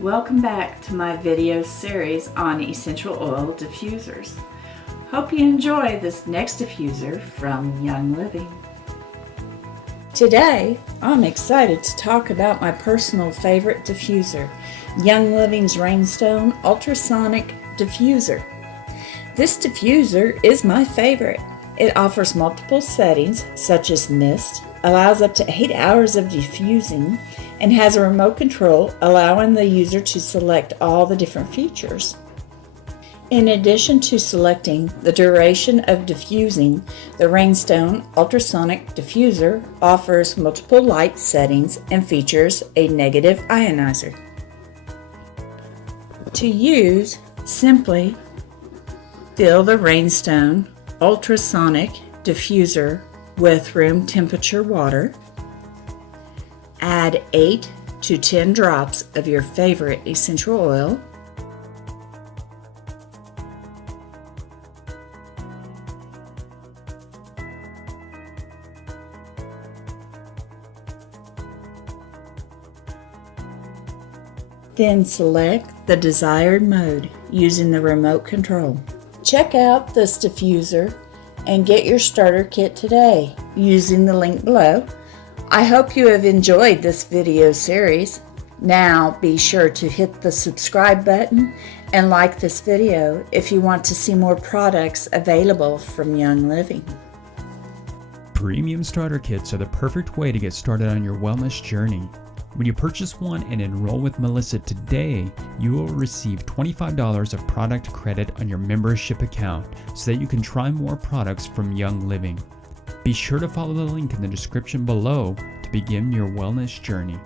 Welcome back to my video series on essential oil diffusers. Hope you enjoy this next diffuser from Young Living. Today, I'm excited to talk about my personal favorite diffuser, Young Living's Rainstone Ultrasonic Diffuser. This diffuser is my favorite. It offers multiple settings, such as mist, allows up to 8 hours of diffusing, and has a remote control allowing the user to select all the different features. In addition to selecting the duration of diffusing, the Rainstone Ultrasonic Diffuser offers multiple light settings and features a negative ionizer. To use, simply fill the Rainstone Ultrasonic Diffuser with room temperature water. Add 8 to 10 drops of your favorite essential oil. Then select the desired mode using the remote control. Check out this diffuser and get your starter kit today using the link below. I hope you have enjoyed this video series. Now be sure to hit the subscribe button and like this video if you want to see more products available from Young Living. Premium starter kits are the perfect way to get started on your wellness journey. When you purchase one and enroll with Melissa today, you will receive $25 of product credit on your membership account so that you can try more products from Young Living. Be sure to follow the link in the description below to begin your wellness journey.